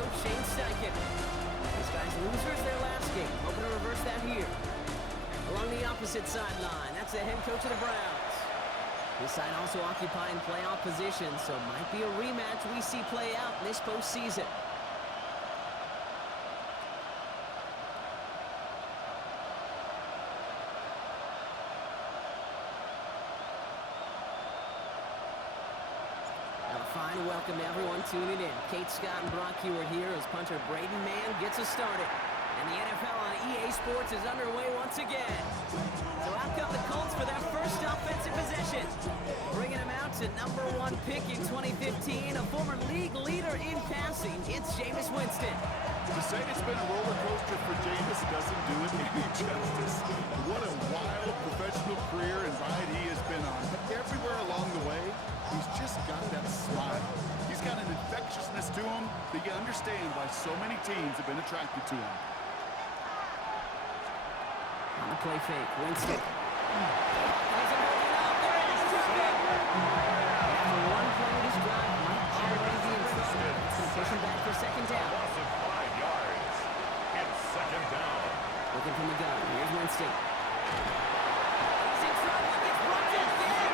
coach Shane Steichen. These guys losers their last game, hoping to reverse that here. Along the opposite sideline, that's the head coach of the Browns. This side also occupying playoff position, so it might be a rematch we see play out in this postseason. Fine, welcome to everyone tuning in. Kate Scott and Brock Hewitt here as punter Braden Mann gets us started. And the NFL on EA Sports is underway once again. So out come the Colts for their first offensive possession. Bringing them out to number 1 pick in 2015, a former league leader in passing. It's Jameis Winston. To say it's been a roller coaster for Jameis doesn't do it any justice. What a wild professional career and ride he has been on. But everywhere along the way, he's just got that smile. He's got an infectiousness to him that you understand why so many teams have been attracted to him. On the play fake, Winston. After one play of his drive, might already be in front. It's going to push him back for second down. Loss of 5 yards. It's second down. Looking from the gun. Here's Winston. He's in trouble. It's blocked again.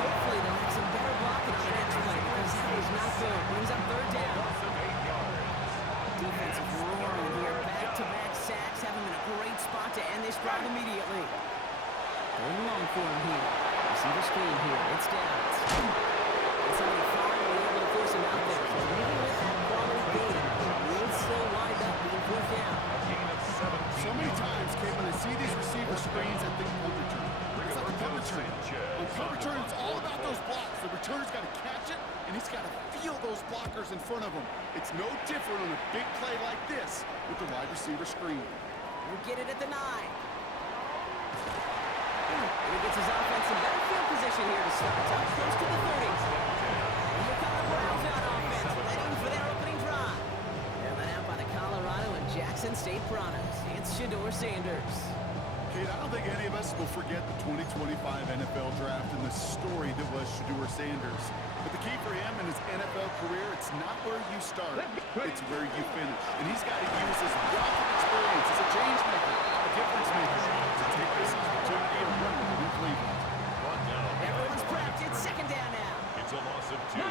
Hopefully they'll have some better blocking on the next play because that is not good. Brings up third down. Loss of 8 yards. Defensive roaring here. Back-to-back sacks. Have him in a great spot to end this drive immediately. Going long for him here. You see the screen here. It's down. And somebody finally able to force him out there. So even with that quality game, we'll still wind up being fourth down. A gain of 17. So many times, Kate, when I see these receiver screens, I think punt return. It's like a punt return. On punt return, it's all about those blocks. The returner's got to catch it, and he's got to feel those blockers in front of him. It's no different on a big play like this with the wide receiver screen. We'll get it at the 9. And he gets his offense in better field position here to start. Up close to the 30. And here come the Browns on offense, ready for their opening drive. They're led out by the Colorado and Jackson State Broncs. It's Shedeur Sanders. Kate, I don't think any of us will forget the 2025 NFL Draft and the story that was Shedeur Sanders. But the key for him in his NFL career, it's not where you start, it's where you finish. And he's got to use his wealth of experience as a change maker, a difference maker, to take this opportunity and run with it in Cleveland. Brought down. Everyone's prepped. It's second down now. It's a loss of 2.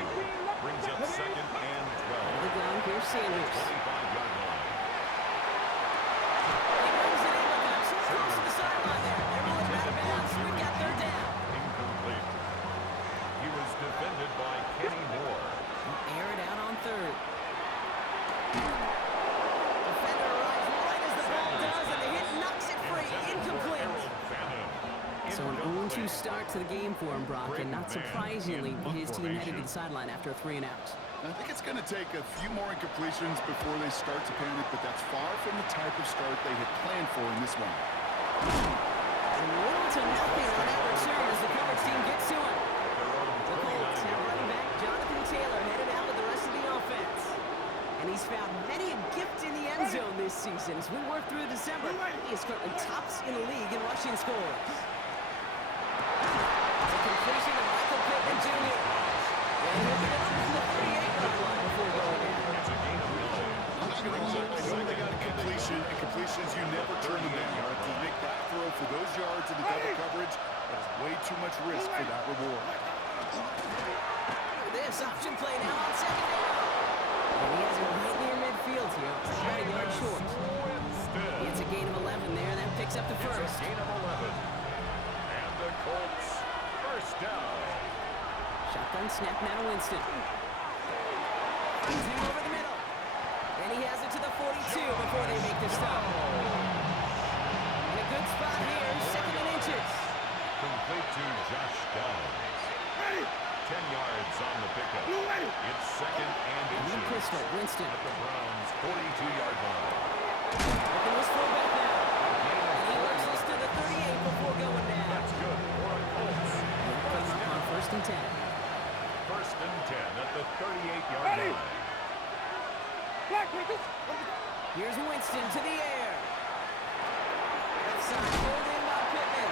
Brings up second and 12. The ground, here's Sanders. 25-yard line. He brings it in, but so close to the sideline there. They're rolling out of bounds. We've got third down. Incomplete. He was defended by Kenny Moore. Air it out on third. Defender arrives right as the ball does, and the hit knocks it free. Incomplete. So an 0-2 start to the game for him, Brock, and not surprisingly, his team headed to the sideline after a 3 and out. I think it's going to take a few more incompletions before they start to panic, but that's far from the type of start they had planned for in this one. And 1-0 on that return as the coverage team gets to him. The Colts have running back Jonathan Taylor headed out with the rest of the offense. And he's found many a gift in the end zone this season. As we work through December, he is currently tops in the league in rushing scores. It's a completion to Michael Pittman Jr. And he'll get it up to the 38-yard line before going in. It's a gain of 9. I'm not going to lie, I know they got a completion, and completions, you never turn them down. To make that throw for those yards in the double coverage, that is way too much risk for that reward. This option play now on second down. And he has it right near midfield here. It's about a yard short. It's a gain of 11 there. That picks up the It's first. a gain of 11. And the Colts first down. Shotgun snap now to Winston. He's in over the middle. And he has it to the 42 before they make the stop. In a good spot here, second and inches. Complete to Josh Downs. 10 yards on the pickup. It's second and And then inches. Crystal, Winston. At the Browns' 42-yard line. Looking to his fullback now. And he works this to the 38 before going down. That's good for the Colts. Put him up on first and 10. First and 10 at the 38-yard line. Here's Winston to the air. Left side pulled in by Pittman.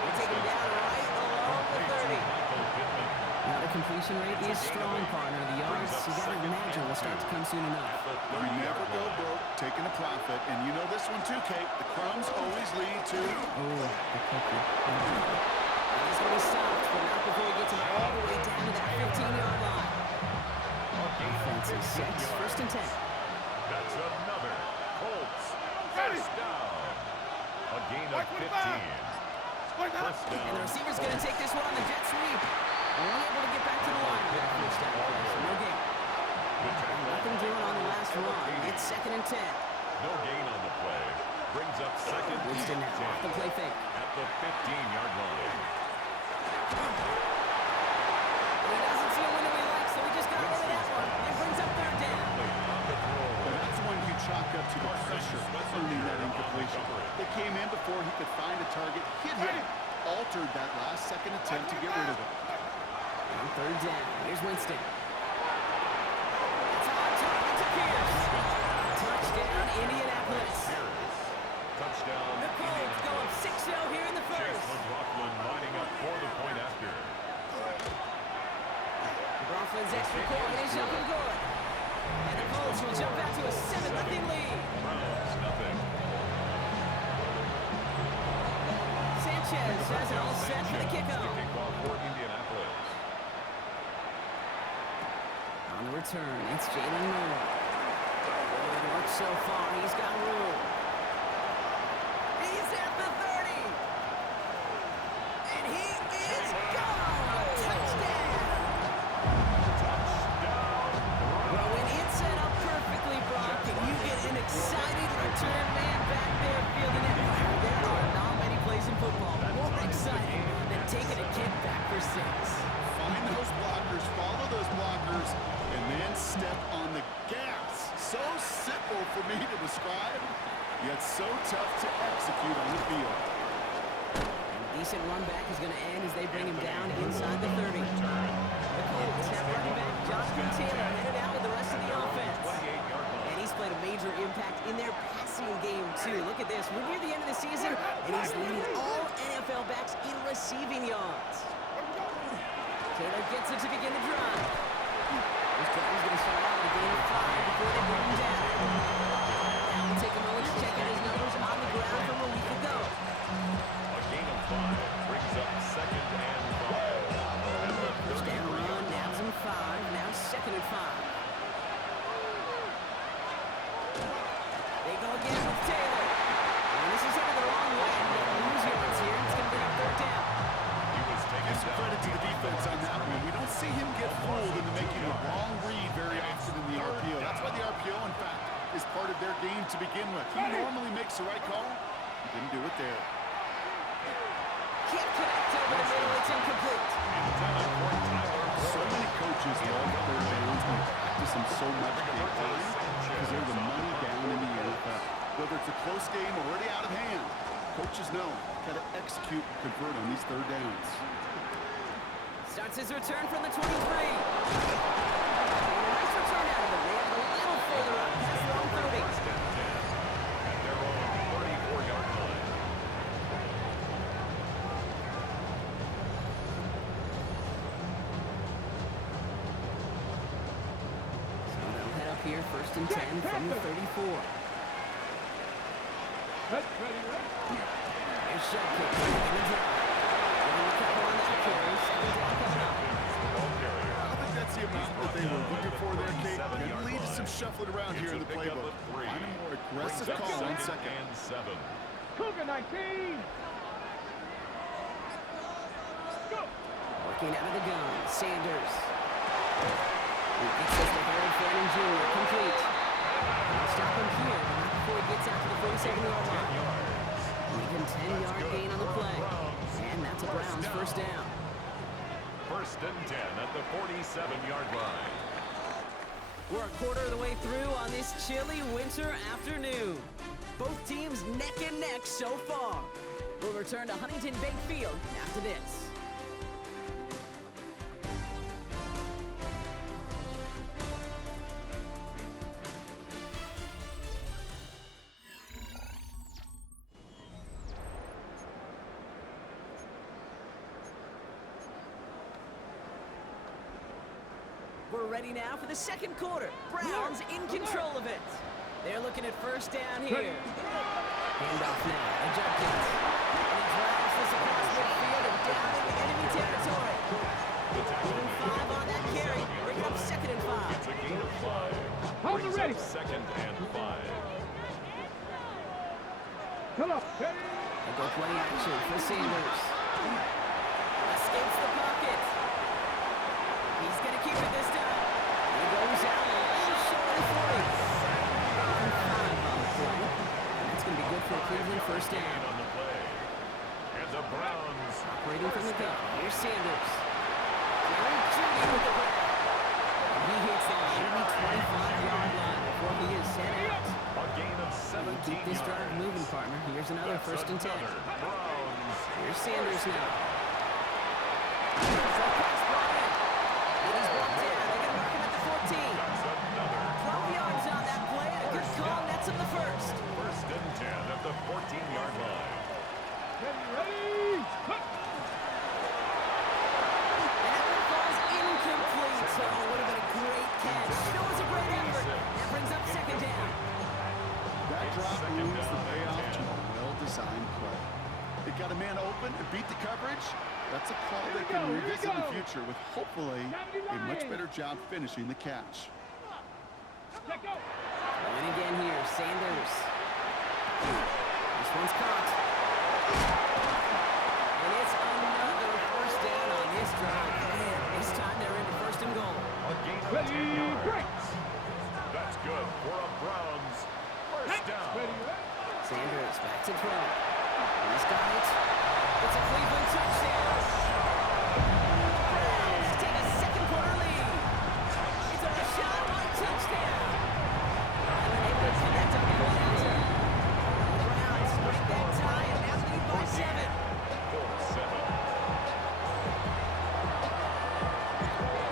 They take him down right along the 30. Michael Pittman. Now, the completion rate is strong, partner. The yards, you got to imagine, will start to come soon enough. You never go broke taking a profit, and you know this one too, Kate. The crumbs always lead to... Oh, the cookie. And he's going to be stopped, but not before he gets him all the way down to that 15-yard line. Offense is set. First and 10. That's another Colts first down. A gain of 15. First down. And the receiver's going to take this one on the jet sweep. Only able to get back to the line with that first down play, so no gain. Nothing doing on the last run. It's second and 10. No gain on the play. Brings up second Winston and now 10 off the play fake. at the 15-yard line. He doesn't see a window he likes, so he just got rid of that one. And brings up third down. But that's the one you chalk up to the pressure earning that incompletion. They came in before he could find a target, hit him, altered that last second attempt to get rid of it. On third down, here's Winston. It's on target to Pierce. Touchdown, Indianapolis. Touchdown. The Colts go up 6-0 here in the Chase first. McLaughlin lining up for the point after. Brooklyn's extra point is up and good. And the Colts will jump out to a 7-0 lead. Browns, nothing. Sanchez has it all set for the kickoff. Kickoff for Indianapolis. On the return, it's Jalen Moore. Good work so far. He's got room. He's at the 30. And he is gone. Touchdown. Well, when it's set up perfectly, Brock, and you get an excited return man back there fielding it, there are not many plays in football more exciting than taking a kick back for 6. Find those blockers, follow those blockers, and then step on the gas. So simple for me to describe, yet so tough to execute on the field. And a decent run back is going to end as they bring him down inside the 30. The Colts have running back Jonathan Taylor headed out with the rest of the offense. And he's played a major impact in their passing game, too. Look at this. We're near the end of the season, and he's leading all NFL backs in receiving yards. Taylor gets it to begin the drive. This drive is going to start out with a gain of 5 before they bring him down. Now we'll take a moment to check out his numbers on the ground from a week ago. A gain of 5 brings up second and 5. First down run, nabs him 5, now second and 5. They go again with Taylor. And this is headed the wrong way. They're going to lose yards here. It's going to bring up third down. He was taken Give some down. credit to the defense on that one. We don't see him get fooled into making the wrong read very often in the RPO. That's why the RPO, in fact, is part of their game to begin with. He normally makes the right call. He didn't do it there. Can't connect over the middle. It's incomplete. So many coaches love third downs and practice them so much big time because they're the money down in the NFL. Whether it's a close game already out of hand, coaches know got to execute and convert on these third downs. Starts his return from the 23. And a nice return out of it. They have a little further up past their own 30. First and 10 at their own 34-yard line. So they'll head up here, first and 10 from the 34. Here's Shepkick taking the drive. Giving the couple on that carry. Second down coming up. I don't think that's the amount that they were looking for there, Kate. It leads to some shuffling around here in the playbook. Find a more aggressive call on second. And 7. Cougar 19. Working out of the gun, Sanders. He gets this to Harold Fanning Jr. Complete. They'll stop him here, but not before he gets out to the 47-yard line. Even 10-yard gain on the play. And that's a Browns first down. First and 10 at the 47-yard line. We're a quarter of the way through on this chilly winter afternoon. Both teams neck and neck so far. We'll return to Huntington Bank Field after this. We're ready now for the second quarter. Browns in control of it. They're looking at first down here. Handoff now. A Judkins. And he drives this across midfield and down into enemy territory. Even 5 on that carry. Bring it up 2nd and 5. It's a gain of 5. Hold it ready. 2nd and 5. Come on. A go play action for Sanders. Escapes the pocket. He's going to keep it this time. He goes out and short of the 40. And 5 on the play. And that's going to be good for Cleveland first down. On the play. And the Browns Operating from the gun. Here's Sanders. Jerry Jeudy with the grab. He hits that enemy 25-yard line before he is sent out. a gain of 17 Keep this drive yards. moving, partner. Here's another That's first and 10. another Browns. Here's Sanders now. Short pass brought in. And he's brought down. They're going to mark him at the 14. That's another 12 yards on that play. And a good call. Nets him the first. 1st and 10 at the 14-yard line. Ready. Cut. And that one falls incomplete. So it would have been a great catch. Still was a great effort. That brings up 2nd down. That drop ruins the payoff to a well-designed play. It got a man open and beat the coverage. That's a call they can revisit in the future with hopefully a much better job finishing the catch. Check out. And again here, Sanders. This one's caught. And it's another first down on this drive. Man, this time they're into 1st and goal. A gain of Ready. 10 yards. Break. That's good for a Browns 1st down. Ready. Sanders back to throw. He's got it. It's a Cleveland touchdown. Browns take a second quarter lead. It's a Rashawn White touchdown. And they're able to connect on the one after. The Browns break that tie and now lead by 7. 4-7.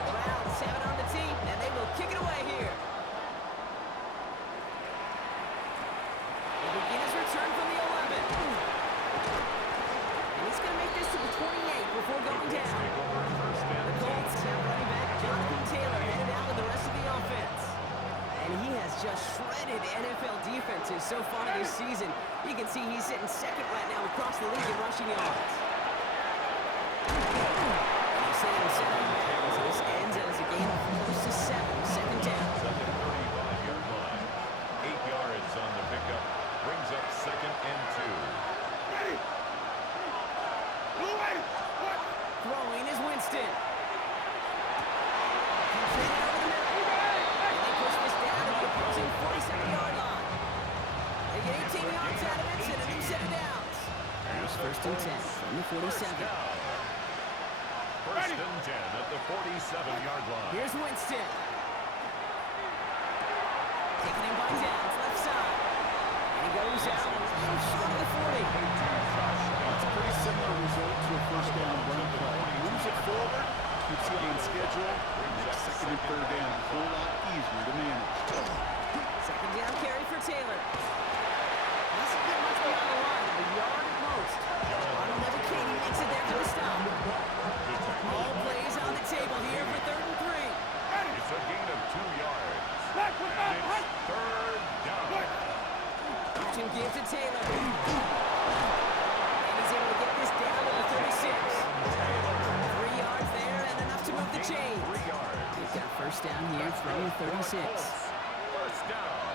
Browns 7 on the team, and they will kick it away here. They begin his return from the 11. And he's going to make this to the 28 before going down. The Colts have running back Jonathan Taylor headed out with the rest of the offense. And he has just shredded NFL defenses so far this season. You can see he's sitting 2nd right now across the league in rushing yards. And he's saying 7 pounds. This ends as a gain of close to 7. 2nd down. At the 35-yard line. 8 yards on the pickup. Brings up 2nd and 2. Throwing is Winston. Complete it over the middle. And they push this down to the opposing 47-yard line. They get 18 yards out of it, and a new set of downs. Here's 1st and 10 from the 47. 1st and 10 at the 47-yard line. Here's Winston. Taking him by downs, left side. And he goes out and short of the 40. It's a pretty similar result to a first down run play. Moves it forward, keeps it on schedule, makes 2nd and 3rd down a whole lot easier to manage. 2nd down carry for Taylor. Doesn't get much beyond the line, a yard at most. Arnold Ebiketie makes it there for the stop. All plays on the table here for 3rd and 3. It's a gain of 2 yards. Back with And that. it's 3rd down. Option give to Taylor. And he's able to get this down to the 36. 3 yards there and enough to move the chains. 3 yards. He's got first down here from the 36. 1st down.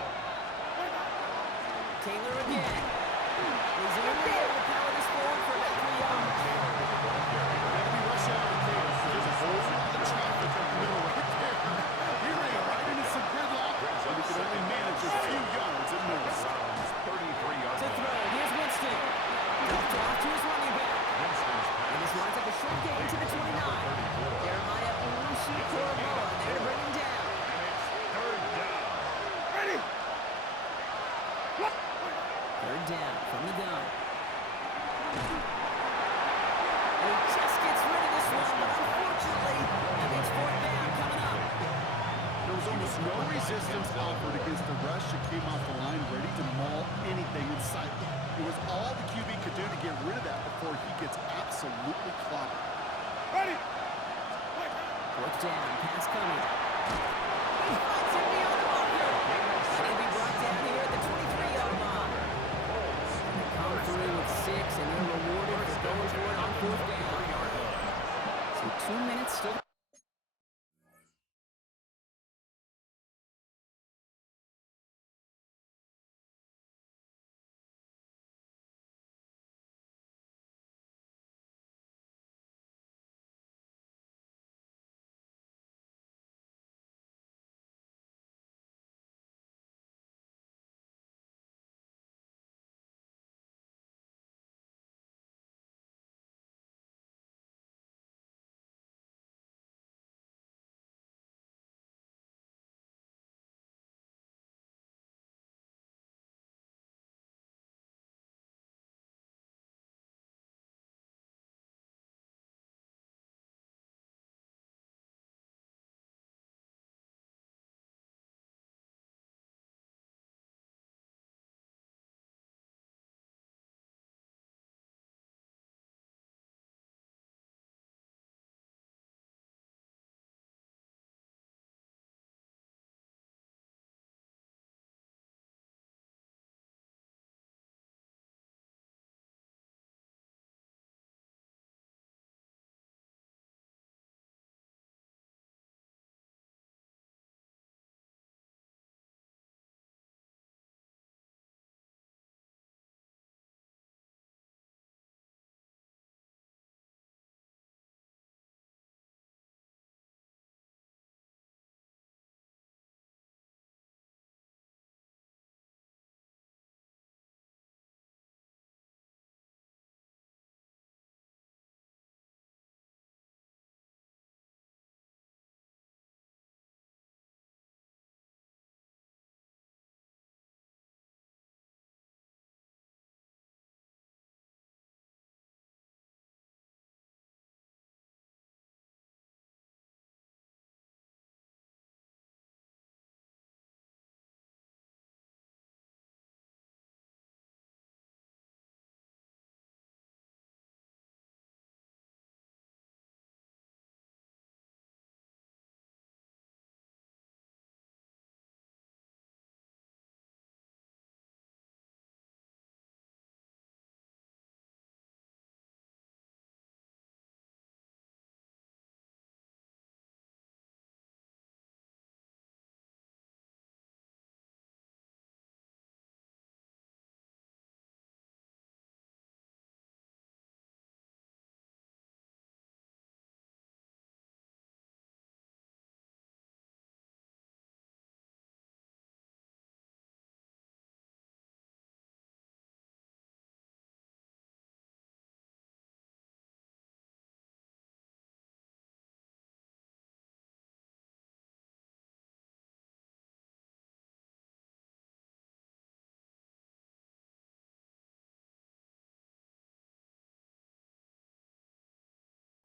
Taylor again. He's in the middle to power this forward for about 3 yards. Heavy rush out of the Colts. There's a whole lot of traffic up the middle right there. He ran right into some gridlock, and he could only manage a few yards at most. Browns 33-yard To throw. Here's Winston. Dumped off to his running back. And this lines up a short gain to the 29. Jeremiah Owusu-Koramoah there to bring him down. 3rd down. Ready. 3rd down from the gun. And he just gets rid of this one, but unfortunately, that means 4th down coming up. There was almost no resistance offered against the rush that came off the line ready to maul anything in sight. It was all the QB could do to get rid of that before he gets absolutely clobbered. Ready. 4th down, pass coming.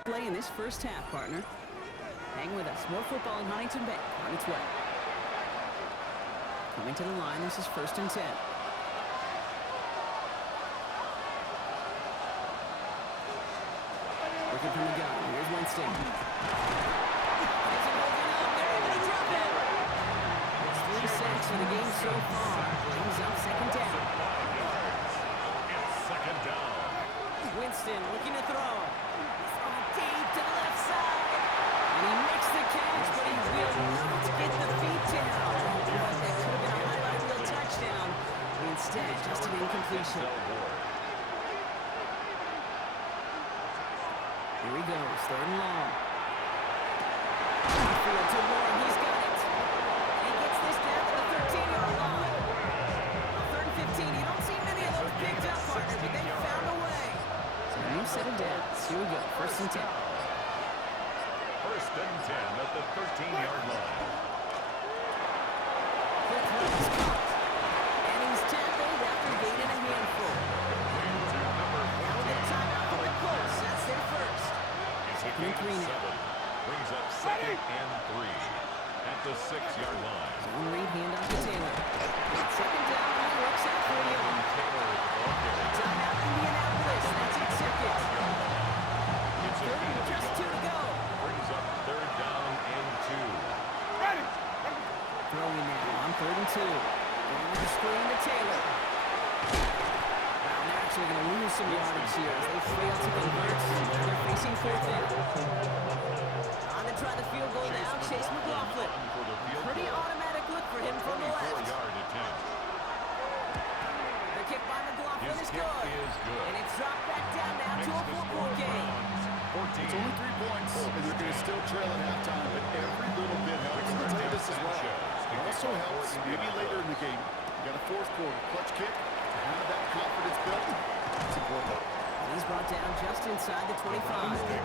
play in this first half, partner. Hang with us. More football in Huntington Bank on its way. Coming to the line, this is 1st and 10. Looking from the gun. Here's Winston. They're able to drop him. It's 3 sacks for the game so far. Brings up 2nd down. It's 2nd down. Winston looking to throw. He's throwing deep to the left side. And he makes the catch, but he will not get the feet down. But that could have been a highlight reel touchdown. Instead, just an incompletion. Here he goes, 3rd and long. Field to Warren, he's got it. And he gets this down to the 13-yard line. 3rd and 15, you don't see many of those picked up, partner, but they found a way. So a new set of downs. Here we go, 1st and 10. 1st and 10 at the 13-yard line. The throw is caught. And he's tackled after gaining a handful. Now we get a timeout for the Colts. That's their first. 2nd and 3 now. Brings up 2nd and 3 at the 6-yard line. Zone read, handoff to Taylor. 2nd down, and it works out for you. Timeout, Indianapolis. That's its 2nd. It's a 3rd, just 2 to go. brings up 3rd down and 2. Ready. Throwing now on 3rd and 2. Going with the screen to Taylor. Well, they're actually going to lose some yardage here as they fail to convert. Now they're facing 4th down. On to try the field goal now, Chase McLaughlin. Pretty automatic look for him from the left. 4-yard attempt. The kick by McLaughlin His is kick good. is good. And it's dropped back down now to a Makes the 4-point game. 14. It's only 3 points, and they're going to still trail at halftime, but every little bit helps. I'll tell you this as well. It also helps maybe later in the game. You got a 4th quarter clutch kick to have that confidence built. It's important. He's brought down just inside the 25. The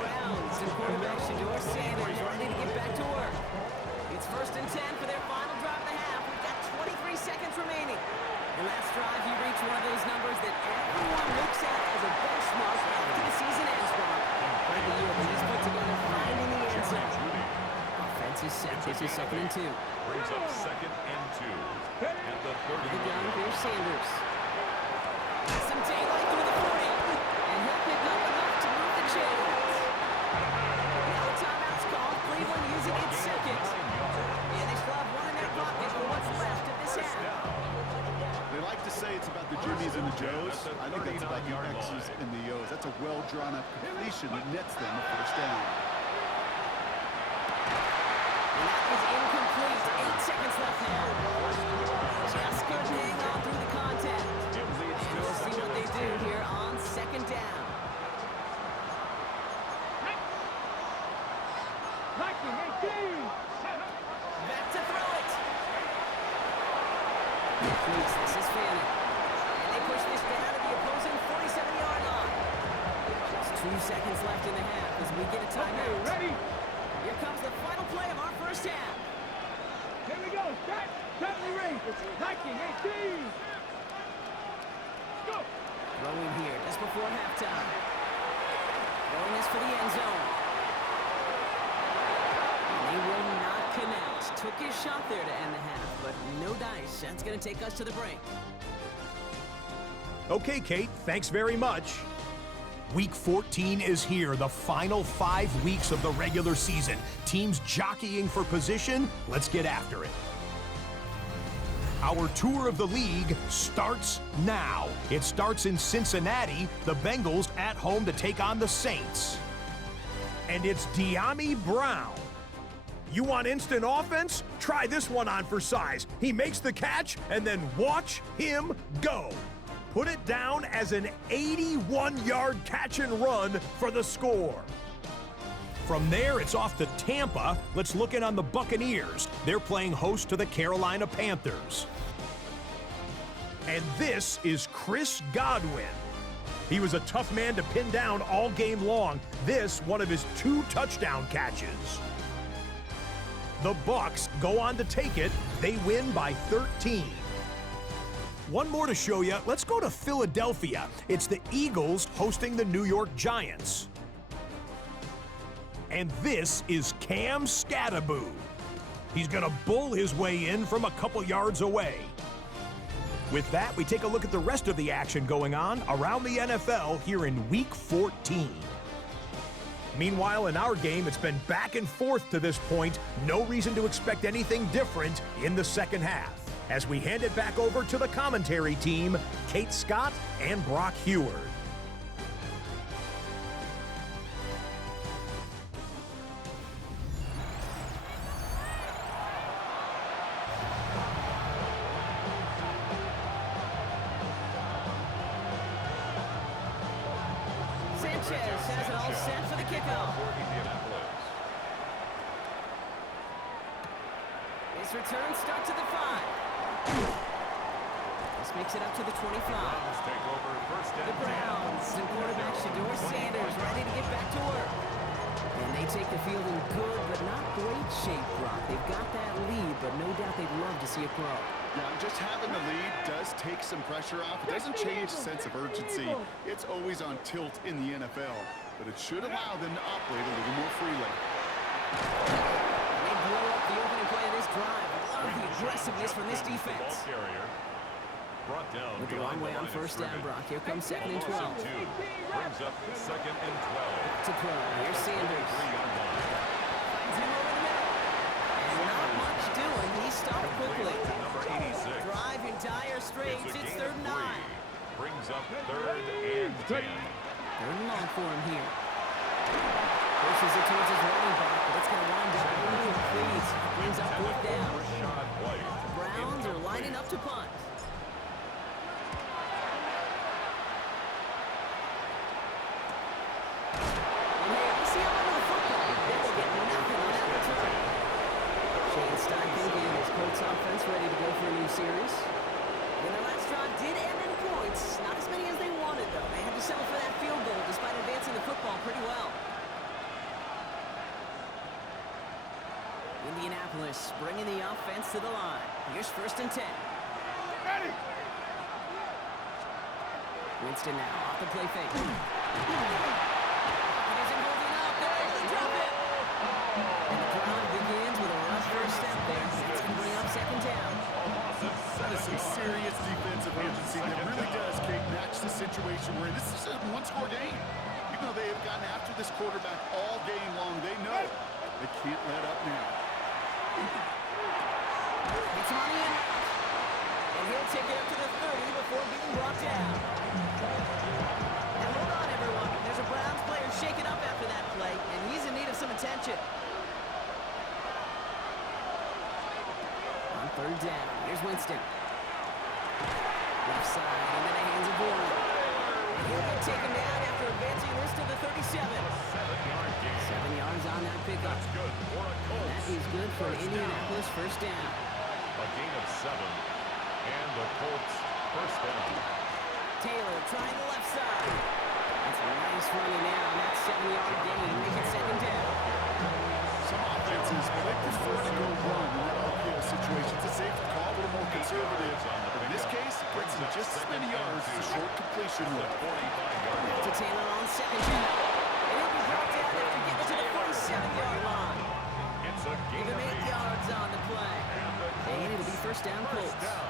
Browns and quarterback Shedeur Sanders ready to get back to work. It's 1st and 10 for their final drive of the half. We've got 23 seconds remaining. And last drive, he reached one of those numbers that everyone looks at as a benchmark after the season ends, Bob. What the year that he's put together finding the end zone. Offense is set. This is 2nd and 2. Brings up 2nd and 2 at the The gun, 30. here's Sanders. Some daylight through the 40. And he'll pick up enough to move the chains. Now a timeout's called. Cleveland using its 2nd. And they still have one in their pocket for what's left of this half. They like to say it's about the Jimmies and the Joes. I think that's about the X's and the O's. That's a well-drawn-up completion that nets them a 1st down. And that is incomplete. 8 seconds left now. Just couldn't hang on through the contact. It leads And to we'll see what they 2nd do and 10. here on 2nd down. Liking 18. Back to throw it. Please, this is Fanning. And they push this down to the opposing 47-yard line. Just 2 seconds left in the half as we get a timeout. Ready. Here comes the final play of our first half. Here we go. Start. Dudley Ray. Liking 18. Go. Throwing here just before halftime. Throwing this for the end zone. And they will not connect. Took his shot there to end the half, but no dice. That's going to take us to the break. Okay, Kate, thanks very much. Week 14 is here, the final 5 weeks of the regular season. Teams jockeying for position. Let's get after it. Our tour of the league starts now. It starts in Cincinnati, the Bengals at home to take on the Saints. And it's Dyami Brown. You want instant offense? Try this one on for size. He makes the catch, and then watch him go. Put it down as an 81-yard catch and run for the score. From there, it's off to Tampa. Let's look in on the Buccaneers. They're playing host to the Carolina Panthers. And this is Chris Godwin. He was a tough man to pin down all game long. This, one of his 2 touchdown catches. The Bucs go on to take it. They win by 13. One more to show you. Let's go to Philadelphia. It's the Eagles hosting the New York Giants. And this is Cam Skattebo. He's gonna bull his way in from a couple yards away. With that, we take a look at the rest of the action going on around the NFL here in Week 14. Meanwhile, in our game, it's been back and forth to this point. No reason to expect anything different in the second half. As we hand it back over to the commentary team, Kate Scott and Brock Huard. Sanchez has it all set for the kickoff. His return starts at the 5. This makes it up to the 25. Take over first and The Browns and quarterback Shedeur Sanders ready to get back to work. And they take the field in good but not great shape, Brock. They've got that lead, but no doubt they'd love to see it grow. Yeah, just having the lead does take some pressure off. It doesn't change the sense of urgency. It's always on tilt in the NFL, but it should allow them to operate a little more freely. They blow up the opening play of this drive. Love the aggressiveness from this defense. Brought down With the wrong way on first down, Brock. Here comes 2nd and 12. Brings up 2nd and 12. To throw. Here's Sanders. Finds him over the middle. And not much doing. He stopped quickly. Number 86. Drive in dire straits. It's 3rd and 9. Brings up 3rd and 10. 3rd and long for him here. Pushes it towards his running back, but it's going to wind up incomplete. Brings up 4th down. Rashad White. The Browns are lining up to punt. And hey, you see how under the football. They will get nothing on that return. Shane Steichen getting his Colts offense ready to go for a new series. And their last drive did end in points. Not as many as they wanted, though. They had to settle for that field goal despite advancing the football pretty well. Indianapolis bringing the offense to the line. Here's 1st and 10. Ready. Winston now off the play fake. He isn't holding up. They're able to drop it. And the crowd begins with a rush for a step there. That's going to bring up 2nd down. That is some serious defensive urgency that really does, Kate, match the situation we're in. This is a one-score game. Even though they have gotten after this quarterback all game long, they know they can't let up now. It's money in. And he'll take it up to the 30 before being brought down. And hold on, everyone. There's a Browns player shaken up after that play, and he's in need of some attention. On 3rd down, here's Winston. Left side, into the hands of Warren. And he'll get taken down after advancing this to the 37. 7-yard gain. 7 yards on that pickup. Good for a Colts. That is good for an Indianapolis 1st down. A gain of 7. And the Colts first down. Taylor trying the left side. That's a nice running now, and that 7-yard gain. Make it 2nd down. Some offenses might prefer to go run in that RPO situation. It's a safer call, a little more conservative. But in this case, it gets him just as many yards as a short completion look. 45-yard. To Taylor on 2nd down. And he'll be brought down after getting to the 47-yard line. It's a gain Give him of 8 yards on the play. And it'll be 1st down Colts. down.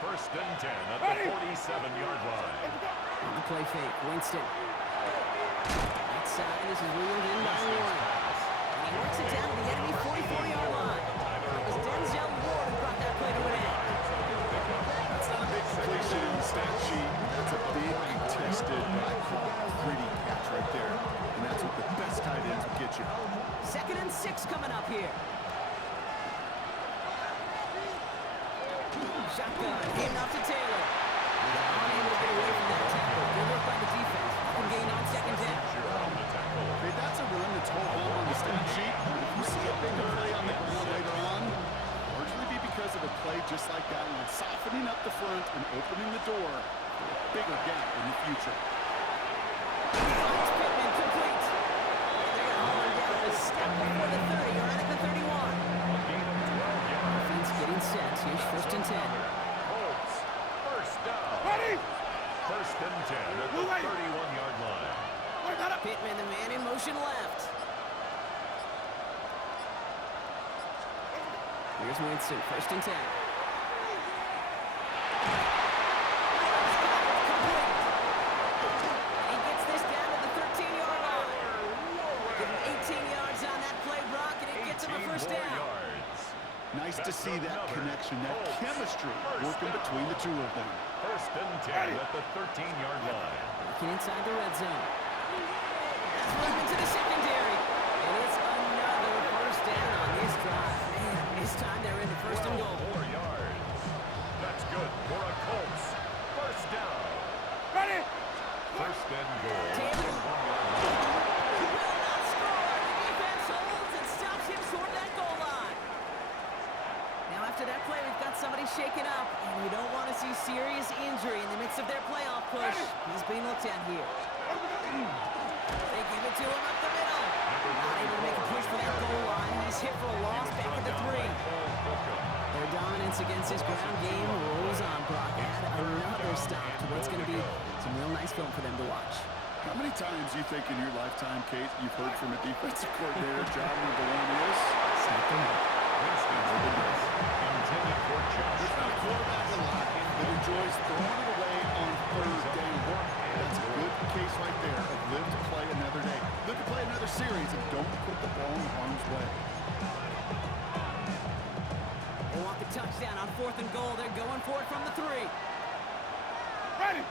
1st and 10 at the 47-yard line. On the play fake, Winston. Right side, this is reeled in by Warren. And he works it down to the enemy 44-yard line. It was Denzel Ward who brought that play to an end. That's not a big completion in the stat sheet. That's a big contested, what I call pretty catch right there. And that's what the best tight ends will get you. 2nd and 6 coming up here. Shotgun, getting off to Taylor. He's unable to get away from that tackle. Good work by the defense. Up and gain on 2nd down. Okay, that's a run that's hold on the stat sheet. But if you see a bigger play on the ground later on, largely be because of a play just like that one, softening up the front and opening the door for a bigger gap in the future. Finds Pittman complete. And they're going to hold him down a step before the 30, or right at the 31. Offense getting set. Here's 1st and 10. Colts first down. Ready. 1st and 10 at the 31-yard line. Pittman, the man in motion left. Here's Winston, 1st and 10. He gets this down to the 13-yard line. Give him 18 yards on that play, Brock, and it gets him a 1st down. Nice to see that connection, that chemistry working between the two of them. 1st and 10 at the 13-yard line. Looking inside the red zone. That's run into the secondary. And it's another 1st down on this drive. Man, this time they're into 1st and goal. 4 yards. That's good for a Colts. 1st down. Ready? 1st and goal. Taylor. He will not score. The defense holds and stops him short of that goal line. Now after that play, we've got somebody shaken up. And you don't want to see serious injury in the midst of their playoff push. He's being looked at here. They give it to him up the middle. Not able to make a push for that goal line. He's hit for a loss back at the 3. Their dominance against his ground game rolls on, Brock. Add another stop to what's going to be some real nice film for them to watch. How many times do you think in your lifetime, Kate, you've heard from a defensive coordinator, job number 1 is? Something. Intended for Josh. There's not a quarterback alive that enjoys throwing it away on 3rd down. That's a good case right there of live to play another day. Live to play another series and don't put the ball in harm's way. They want the touchdown on 4th and goal. They're going for it from the 3. Ready?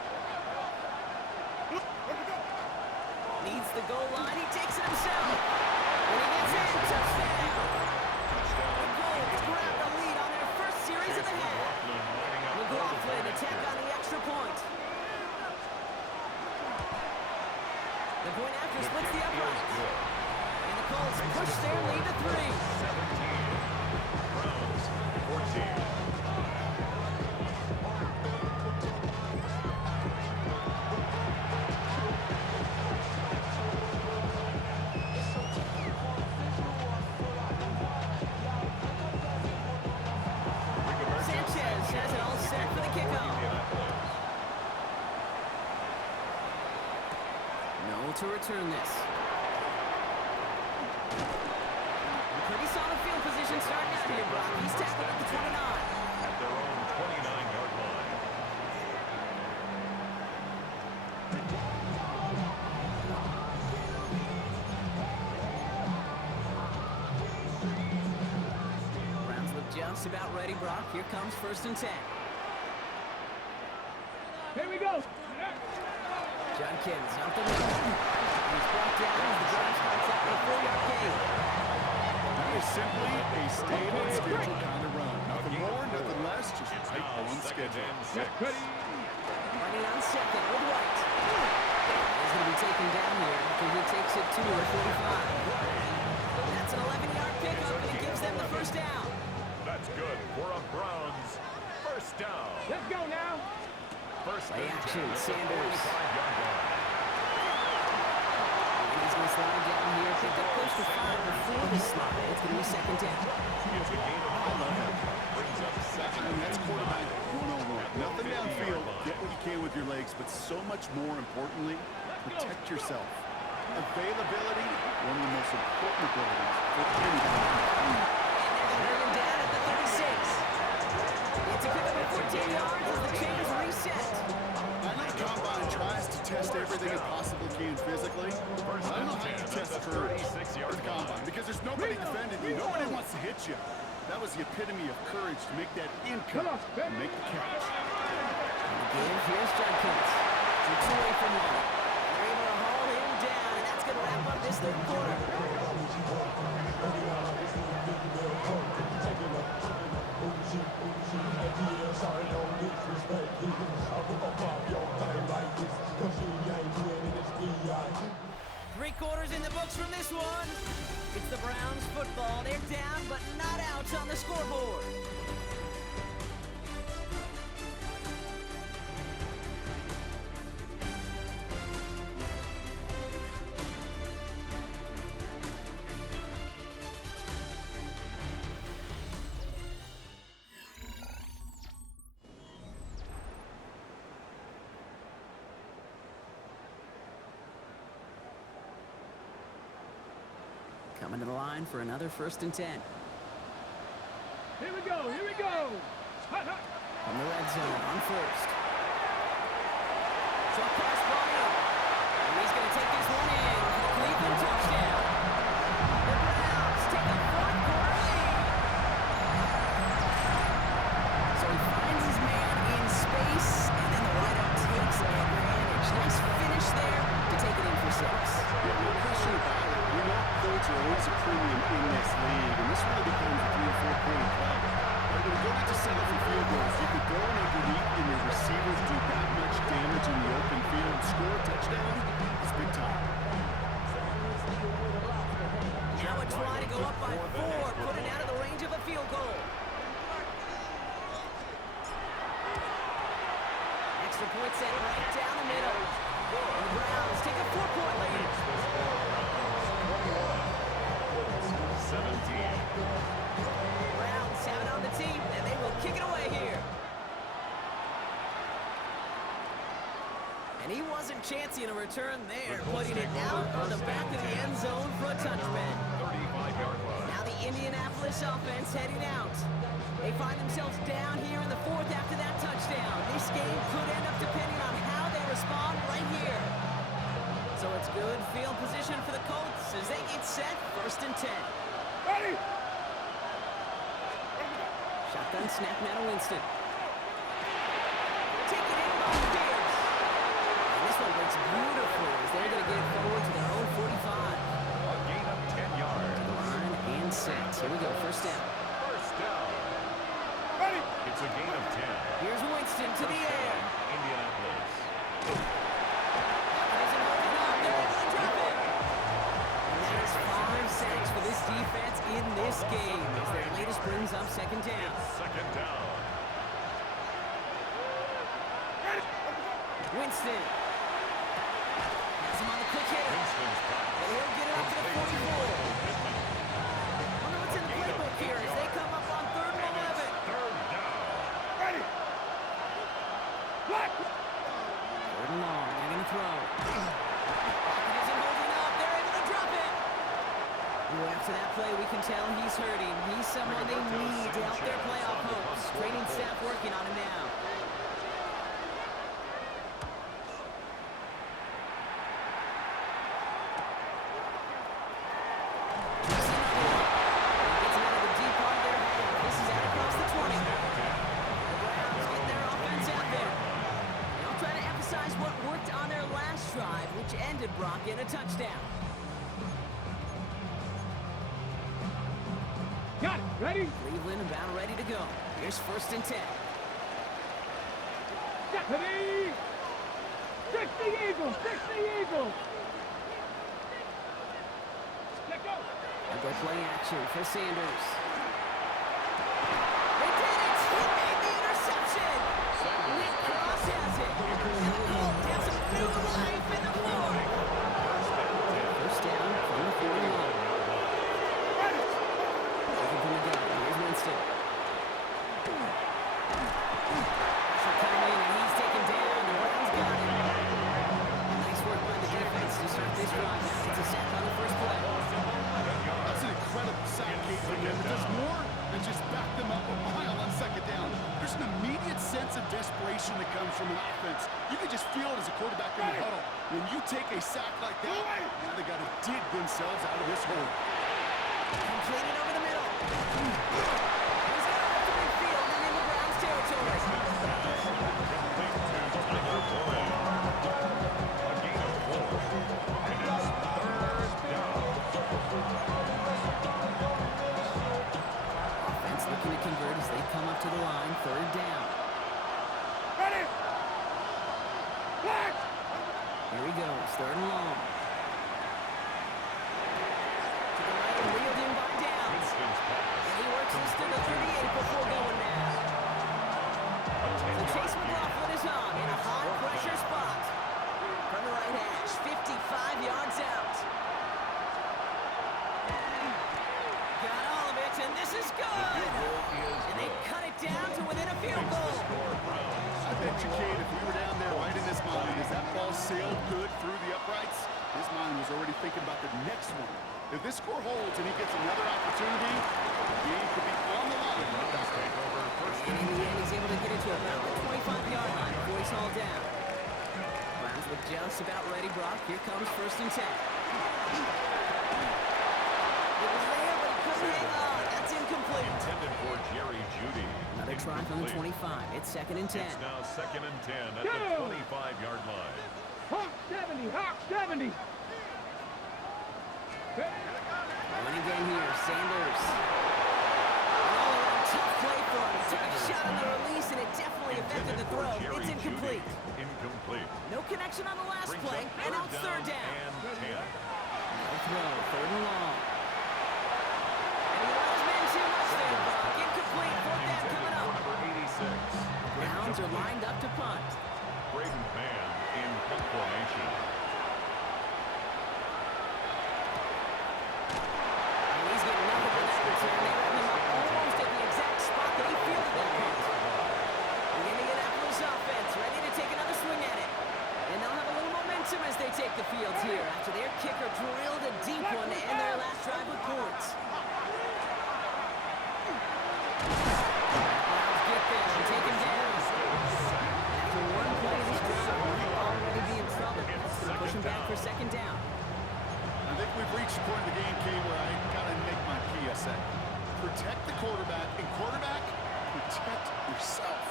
Needs the goal line. He takes it himself. And he gets in. Touchdown. The Colts grab the lead on their 1st series of the half. McLaughlin attack on the extra point. The point after splits the uprights. And the Colts push their lead to 3. 17. Browns 14. Sanchez has it all set for the kickoff. No to return this. Pretty solid field position starting out here, Brock. He's tackled at the 29. At their own 29-yard line. Browns look just about ready, Brock. Here comes 1st and 10. Here we go. Judkins up the middle. He's brought down as the drive starts out with a 4-yard gain. That is simply a stable and schedule kind of run. Nothing more, nothing less, just right on schedule. Ready? Running on 2nd with White. He's going to be taken down here after he takes it to the 45. That's an 11-yard pickup, and it gives them the 1st down. That's good for a Browns 1st down. Let's go now. 1st Play and action, 10 at the Sanders. 45-yard line. And he's going to slide down here. Picked up close to 5 before the slide. It's going to be 2nd down. It's a gain of 11. Brings up 7. And that's quarterback 101. Nothing downfield, get what you can with your legs, but so much more importantly, protect yourself. Availability, one of the most important abilities for anybody. And they're going to bring him down at the 36. It's a pickup of 14 yards as the chains reset. I know Combine tries to test everything it possibly can physically. I don't know how you test courage at the Combine because there's nobody defending you. Nobody wants to hit you. That was the epitome of courage to make that income and make the catch. Give, here's Judkins. 6 away from 1. They're able to haul him down, and that's going to wrap up this 3rd quarter. Three quarters in the books from this one. It's the Browns football. They're down, but not out on the scoreboard. Coming to the line for another 1st and 10. Here we go. Here we go. Hot, hot. From the red zone on first. Short pass brought in. And he's going to take this one in for the Cleveland touchdown. The Browns take a fourth-quarter lead. So he finds his man in space, and then the wideout takes advantage. Nice finish there to take it in for 6. Yeah, no question about it. You know, points are always a premium in this league, and this really becomes a 3 or 4 point play. When you go to settle for field goals, you could throw it underneath and your receivers do that much damage in the open field. Score a touchdown, it's big time. Now a try to go up by 4, put it out of the range of a field goal. Extra point set right down the middle. And the Browns take a 4-point lead. 17. Browns have it on the team, and they will kick it away here. And he wasn't chancy in a return there, putting it out on the back of the end zone for a touchback. 35-yard line. Now the Indianapolis offense heading out. They find themselves down here in the 4th after that touchdown. This game could end up depending on how they respond right here. So it's good field position for the Colts as they get set, 1st and 10. Ready. Shotgun snap now to Winston. Take it in by Pierce. And this one breaks beautifully as they're going to get it forward to their own 45. A gain of 10 yards. Line and set. Here we go, 1st down. First down. Ready. It's a gain of 10. Here's Winston to the air. Indianapolis. It isn't holding up. They're able to drop it. And that is 5 sacks for this defense in this game as their latest brings up 2nd down. Second down. Winston. Has him on the quick hitter. Winston's pass. And he'll get it up to the 44. Wonder what's in the playbook here as they come up on 3rd and 11. Third down. Ready. What? 3rd and long. They're going to throw. Pocket isn't holding up. They're able to drop it. Ooh, after that play, we can tell he's hurting. He's someone they need to help their playoff hopes. Training staff working on him now. Brock in a touchdown. Got it. Ready. Cleveland about ready to go. Here's 1st and 10. Ready. Fix the Eagles. Fix the Eagles. Let go. And go play action for Sanders. They did it! He made the interception! Nick Cross has it! And the Colts have some new life in the floor! First down from the 41. Looking from the gun. Here's Winston. Pressure coming in, and he's taken down. The Browns got him. Nice work by the defense to start this drive. It's a sack on the first play. That's an incredible sack, Kate, from him. It does more than just back them up a mile on 2nd down. There's an immediate sense of desperation that comes from an offense. You can just feel it as a quarterback in the huddle. When you take a sack like that, now they got to dig themselves out of this hole. Completed over the middle. He's got it up to midfield and in the Browns territory. Offense looking to convert as they come up to the line. 3rd down. Ready. What? Here he goes. 3rd and long. To the right and reeled in by Downs. And he works this to the 38 before going down. So Chase McLaughlin is on in a high-pressure spot. From the right hash, 55 yards out. Got all of it, and this is good! And they cut it down to within a field goal. I bet you, Kate, if we were down there right in his mind, as that ball sailed good through the uprights, his mind was already thinking about the next one. If this score holds and he gets another opportunity, the game could be on the line. just about ready, Brock. Here comes 1st and 10. It was there, but he couldn't hang on. That's incomplete. Intended for Jerry Jeudy. Another try from the 25. It's 2nd and 10. It's now 2nd and 10 at the 25-yard line. Hawk 70, Hawk 70. Running game here, Sanders. An all-around tough play for him. He took a shot on the release, and it definitely affected the throw. It's incomplete. Incomplete. No connection on the last Brings play, up and now it's 3rd down. And 10. No throw, 3rd and long. And he allows man too much there, Brock. Incomplete, 4th down coming up. Number 86. Browns are lined up to punt. Braden Mann in punt formation. And he's getting nothing for that return. They wrap him up almost at the exact spot that he fielded that punt. The Indianapolis offense ready to take another swing at it. And they'll have a little momentum as they take the field here after their kicker drilled a deep one to end their last drive with points. Browns get there and take him down. After one play this drive, they'll already be in trouble. Push him back for 2nd down. I think we've reached the point of the game, Kay, where I gotta make my PSA. Protect the quarterback, and quarterback, protect yourself.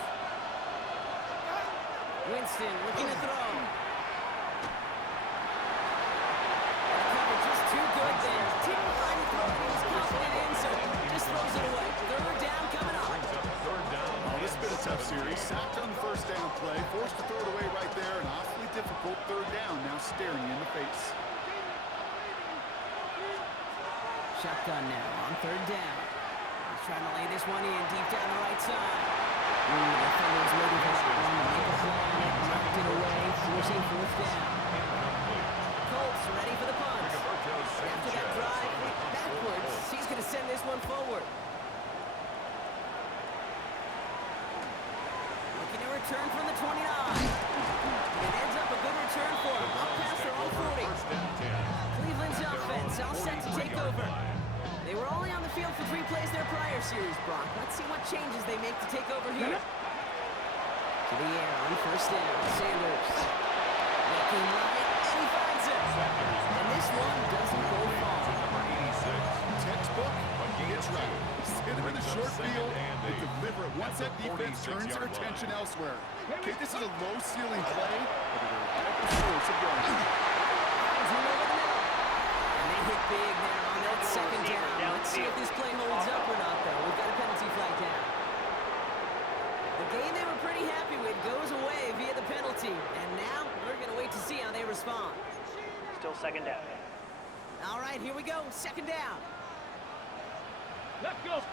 Winston looking to throw. Cover just too good there. Didn't find the throw that he was confident in, so just throws it away. 3rd down coming up. Brings up 3rd down. Oh, this has been a tough series. Sacked on the 1st down play, forced to throw it away right there, an awfully difficult 3rd down now staring you in the face. Shotgun now on 3rd down. He's trying to lay this one in deep down the right side. The defender was waiting for that one to make a play. Knocked it away, forcing 4th down. Colts ready for the punt. After that drive, backwards, he's going to send this one forward. Looking to return from the 29. It ends up a good return for him. Up past their own 40. Cleveland's offense all set to take over. They were only on the field for 3 plays their prior series, Brock. Let's see what changes they make to take over here. To the air on 1st down. Sanders. Looking right, and he finds it. And this one doesn't go far. Number 86. Textbook, but he gets right. Hit him in the short field and deliver it once that defense turns their attention elsewhere. Okay, this is a low-ceiling play, but a reliable source of yards. Finds him over the middle. And they hit big there on that 2nd down. Let's see if this play holds up or not, though. We've got a penalty flag down. The game they were pretty happy with goes away via the penalty. And now we're going to wait to see how they respond. Still 2nd down. All right, here we go. 2nd down. Let's go.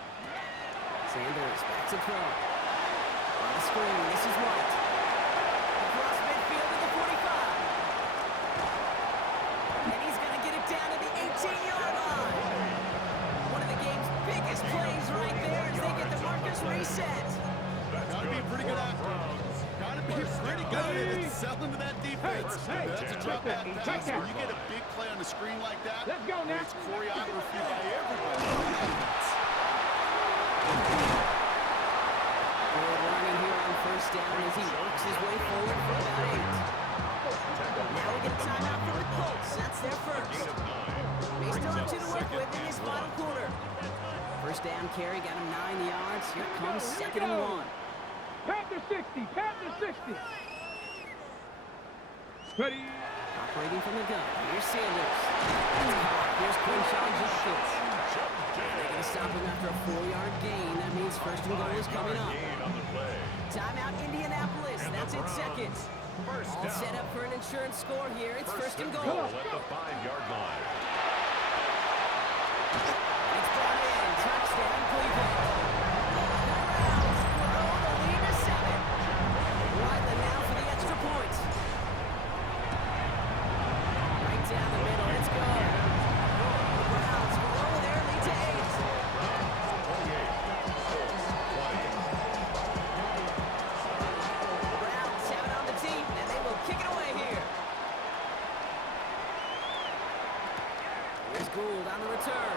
Sanders back to throw. On the screen, this is White. Across midfield to the 45. And he's going to get it down to the 18-yard line. One of the game's biggest plays right there as they get the markers reset. Gotta be pretty good after it. Gotta be pretty good at selling to that defense. That's a drop back pass. When you get a big play on the screen like that, Let's go now. it's choreography by everybody on the offense. Good running here on 1st down as he works his way forward for about 8. Now we get a timeout from the Colts. That's their first. They still have 2 to work with in this final quarter. 1st down carry got him 9 yards. Here comes 2nd and 1. Panther 60, Panther 60. Ready. Operating from the gun. Here's Sanders. Here's Crenshaw Jenkins. They're going to stop him after a 4-yard gain. That means 1st and goal is coming up. Timeout Indianapolis. That's in seconds. All set up for an insurance score here. It's 1st and goal. At the 5-yard line. It's brought in. Touchdown Cleveland. The Browns grow the lead to 7. Wyland now for the extra point. Right down the middle. Let's go. The Browns grow their lead to 8. 28. The Browns have it on the team, and they will kick it away here. Here's Gould on the return.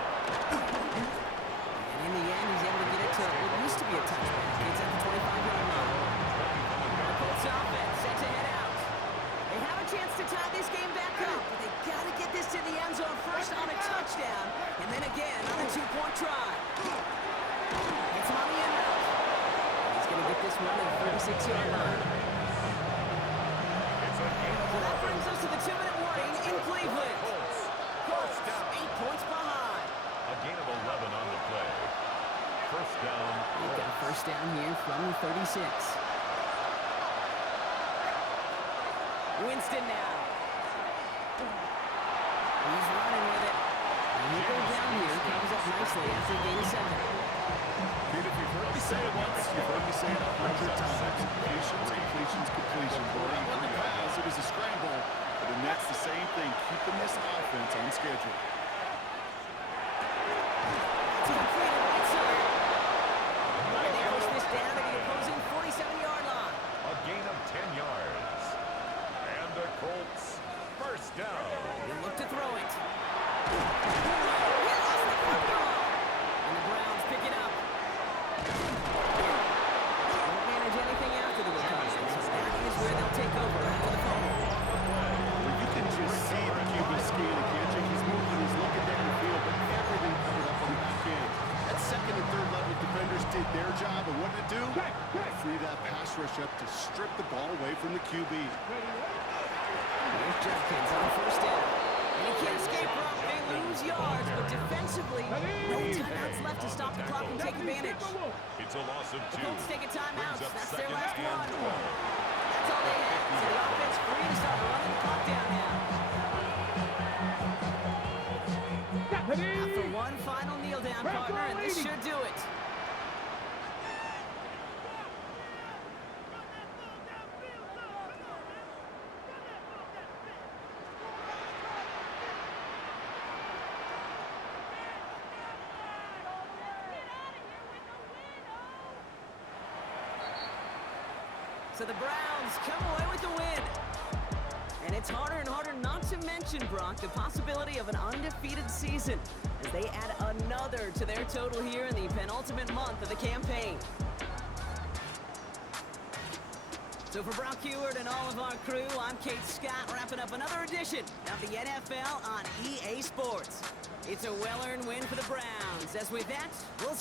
6-yard line. It's a gain of So that 11. brings us to the 2-minute warning in Cleveland. Colts. Colts 8 points behind. A gain of 11 on the play. First down. We've got a first down here from the 36. Winston now. He's running with it. And he'll go down here. Comes up nicely after a gain of 7. Kid, if you've heard me say it once, you've heard me say it 100 times. Completions. Boarding on the pass, it was a scramble. But the Nets, the same thing, keeping this offense on schedule. It's completed right side. And they push this down to the opposing 47-yard line. A gain of 10 yards. And the Colts first down. He'll look to throw it. He lost the football. And the Browns pick it up. Won't manage anything after the reconnaissance. So that is where they'll take over after the fumble. Well, you can just see the QB scanning, can't you? He's moving, he's looking down the field, but everything covered up on the back end. That second and third level defenders did their job, and what did it do? Free that pass rush up to strip the ball away from the QB. Here's Judkins on first down. And he can't escape Brock. They lose yards, but defensively, no timeouts left to stop the clock and take advantage. It's a loss of 2. The Colts taking timeouts. Brings up That's their second last and one. 12. That's all they had. So the offense free to start running the clock down now. After one final kneel down, partner, and this should do it. So the Browns come away with the win. And it's harder and harder not to mention, Brock, the possibility of an undefeated season as they add another to their total here in the penultimate month of the campaign. So for Brock Huard and all of our crew, I'm Kate Scott, wrapping up another edition of the NFL on EA Sports. It's a well-earned win for the Browns. As with that, we'll